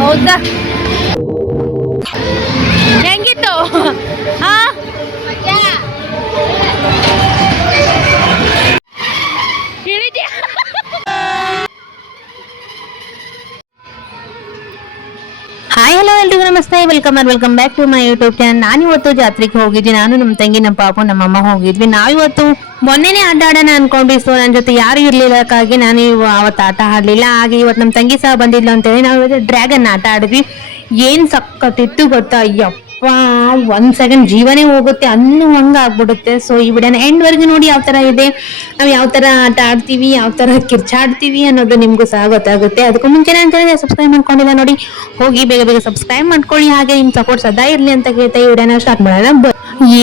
ಹೌದಾ ಹೆಂಗಿತ್ತು ಆ ಇಳಿದ್ಯಾ ಹಾಯ್ ಹಲೋ ಎಲ್ರಿಗೂ ನಮಸ್ತೆ welcome back to my YouTube channel. ನಾನು ಇವತ್ತು ಜಾತ್ರೆಗೆ ಹೋಗಿದ್ವಿ. ನಾನು ನಮ್ಮ ತಂಗಿ ನಮ್ಮ ಪಾಪು ನಮ್ಮಮ್ಮ ಹೋಗಿದ್ವಿ. ನಾವಿವತ್ತು ಮೊನ್ನೆನೇ ಆಟ ಆಡೋಣ ಅನ್ಕೊಂಡ್ವಿ. ಸೊ ನನ್ನ ಜೊತೆ ಯಾರು ಇರ್ಲಿಲ್ಲಕ್ಕಾಗಿ ನಾನು ಅವತ್ತು ಆಟ ಆಡ್ಲಿಲ್ಲ. ಹಾಗೆ ಇವತ್ತು ನಮ್ಮ ತಂಗಿ ಸಹ ಬಂದಿದ್ಲು ಅಂತೇಳಿ ನಾವು ಇವತ್ತು ಡ್ರ್ಯಾಗನ್ ಆಟ ಆಡಿದ್ವಿ. ಏನ್ ಸಕ್ಕತ್ತಿತ್ತು ಗೊತ್ತಾ, ಯಪ್ಪ 1 ಸೆಕೆಂಡ್ ಜೀವನೇ ಹೋಗುತ್ತೆ ಅನ್ನೋ ಹಂಗ ಆಗ್ಬಿಡುತ್ತೆ. ಸೊ ಈ ವಿಡಿಯೋನ ಎಂಡ್ ವರೆಗೂ ನೋಡಿ ಯಾವ ತರ ಇದೆ, ನಾವು ಯಾವ ತರ ಆಟ ಆಡ್ತೀವಿ, ಯಾವ ತರ ಕಿರ್ಚಾಡ್ತೀವಿ ಅನ್ನೋದು ನಿಮ್ಗೂ ಸಹ ಗೊತ್ತಾಗುತ್ತೆ. ಅದಕ್ಕೂ ಮುಂಚೆ ನನ್ನ ಚಾನಲ್ ಸಬ್ಸ್ಕ್ರೈಬ್ ಮಾಡ್ಕೊಂಡಿಲ್ಲ ನೋಡಿ, ಹೋಗಿ ಬೇಗ ಬೇಗ ಸಬ್ಸ್ಕ್ರೈಬ್ ಮಾಡ್ಕೊಳ್ಳಿ. ಹಾಗೆ ನಿಮ್ ಸಪೋರ್ಟ್ ಸದಾ ಇರ್ಲಿ ಅಂತ ಹೇಳ್ತಾ ಈ ವಿಡಿಯೋನ ಸ್ಟಾರ್ಟ್ ಮಾಡೋಣ.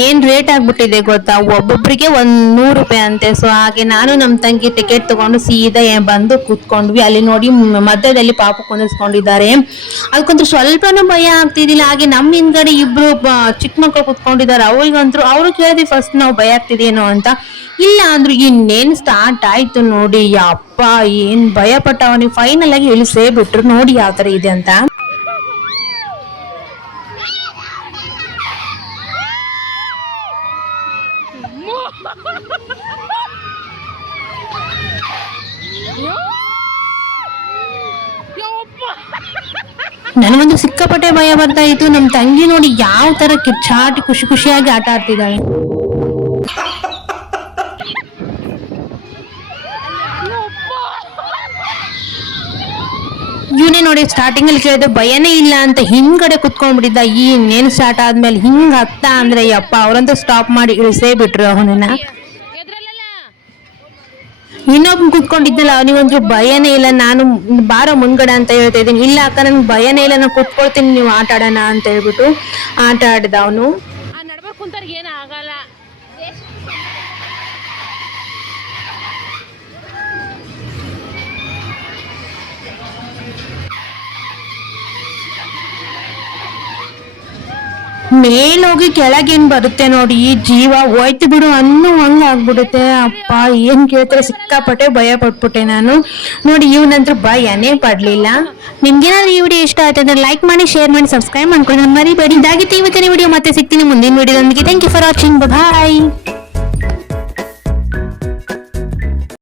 ಏನ್ ರೇಟ್ ಆಗ್ಬಿಟ್ಟಿದೆ ಗೊತ್ತಾ, ಒಬ್ಬೊಬ್ರಿಗೆ 100 ರೂಪಾಯಿ ಅಂತೆ. ಸೊ ಹಾಗೆ ನಾನು ನಮ್ಮ ತಂಗಿ ಟಿಕೆಟ್ ತಗೊಂಡು ಸೀದಾ ಬಂದು ಕೂತ್ಕೊಂಡ್ವಿ. ಅಲ್ಲಿ ನೋಡಿ ಮಧ್ಯದಲ್ಲಿ ಪಾಪು ಕುಂದಿಸ್ಕೊಂಡಿದ್ದಾರೆ. ಅದಕ್ಕಂತೂ ಸ್ವಲ್ಪನೂ ಭಯ ಆಗ್ತಿದಿಲ್ಲ. ಹಾಗೆ ನಮ್ಮ ಹಿಂದ್ಗಡೆ ಇಬ್ರು ಚಿಕ್ಕ ಮಕ್ಕಳು ಕುತ್ಕೊಂಡಿದ್ದಾರೆ. ಅವ್ರಿಗಂತೂ ಅವ್ರು ಕೇಳಿದ್ವಿ ಫಸ್ಟ್ ನಾವು ಭಯ ಆಗ್ತಿದೇನೋ ಅಂತ. ಇಲ್ಲ ಅಂದ್ರು ಇನ್ನೇನ್ ಸ್ಟಾರ್ಟ್ ಆಯ್ತು ನೋಡಿ, ಯಪ್ಪ ಏನ್ ಭಯ ಪಟ್ಟ. ಅವನಿಗೆ ಫೈನಲ್ ಆಗಿ ಇಳಿಸೇ ಬಿಟ್ರು. ನೋಡಿ ಯಾವ ತರ ಇದೆ ಅಂತ. ನನಗೊಂದು ಸಿಕ್ಕಾಪಟ್ಟೆ ಭಯ ಬರ್ತಾ ಇತ್ತು. ನಮ್ ತಂಗಿ ನೋಡಿ ಯಾವ ತರ ಕಿಚ್ಚಾಟಿ ಖುಷಿ ಖುಷಿಯಾಗಿ ಆಟ ಆಡ್ತಿದ್ದಾಳೆ. ಇವನೇ ನೋಡಿ ಸ್ಟಾರ್ಟಿಂಗ್ ಅಲ್ಲಿ ಕೇಳಿದ್ರೆ ಭಯನೇ ಇಲ್ಲ ಅಂತ ಹಿಂದ್ಗಡೆ ಕುತ್ಕೊಂಡ್ಬಿಟ್ಟಿದ್ದ. ಈ ಇನ್ನೇನು ಸ್ಟಾರ್ಟ್ ಆದ್ಮೇಲೆ ಹಿಂಗ್ ಹತ್ತ ಅಂದ್ರೆ ಯಪ್ಪ ಅವ್ರಂತೂ ಸ್ಟಾಪ್ ಮಾಡಿ ಇಳಿಸೇ ಬಿಟ್ರು ಅವನನ್ನ. ಇನ್ನೊಬ್ಬ ಕುತ್ಕೊಂಡಿದ್ದಲ್ಲ ಅವನಿಗಂತೂ ಭಯನೇ ಇಲ್ಲ. ನಾನು ಬಾರ ಮುಂದ್ಗಡೆ ಅಂತ ಹೇಳ್ತಾ ಇದ್ದೀನಿ. ಇಲ್ಲ ಅಕ್ಕ ನನ್ಗೆ ಭಯನೇ ಇಲ್ಲ, ನಾನು ಕುತ್ಕೊಳ್ತೀನಿ, ನೀವು ಆಟ ಆಡೋಣ ಅಂತ ಹೇಳ್ಬಿಟ್ಟು ಆಟ ಆಡಿದ ಅವನು. ಮೇಲೋಗಿ ಕೆಳಗೇನ್ ಬರುತ್ತೆ ನೋಡಿ, ಈ ಜೀವ ಹೋಯ್ತು ಬಿಡು ಅನ್ನೋ ಹಂಗ ಆಗ್ಬಿಡುತ್ತೆ. ಅಪ್ಪ ಏನ್ ಕೇಳ್ತಾರೆ, ಸಿಕ್ಕಾಪಟ್ಟೆ ಭಯ ಪಟ್ಬಿಟ್ಟೆ ನಾನು ನೋಡಿ. ಇವನಂತೂ ಭಯನೇ ಪಡ್ಲಿಲ್ಲ. ನಿಮ್ಗೇನಾದ್ರೂ ಈ ವಿಡಿಯೋ ಇಷ್ಟ ಆಯ್ತು ಅಂದ್ರೆ ಲೈಕ್ ಮಾಡಿ, ಶೇರ್ ಮಾಡಿ, ಸಬ್ಸ್ಕ್ರೈಬ್ ಮಾಡ್ಕೊಳ್ಳಿ ಮರಿಬೇಡಿ. ಇದಾಗಿತ್ತು ಇವತ್ತಿನ ವಿಡಿಯೋ. ಮತ್ತೆ ಸಿಗ್ತೀನಿ ಮುಂದಿನ ವಿಡಿಯೋದೊಂದಿಗೆ. Thank you for watching. Bye.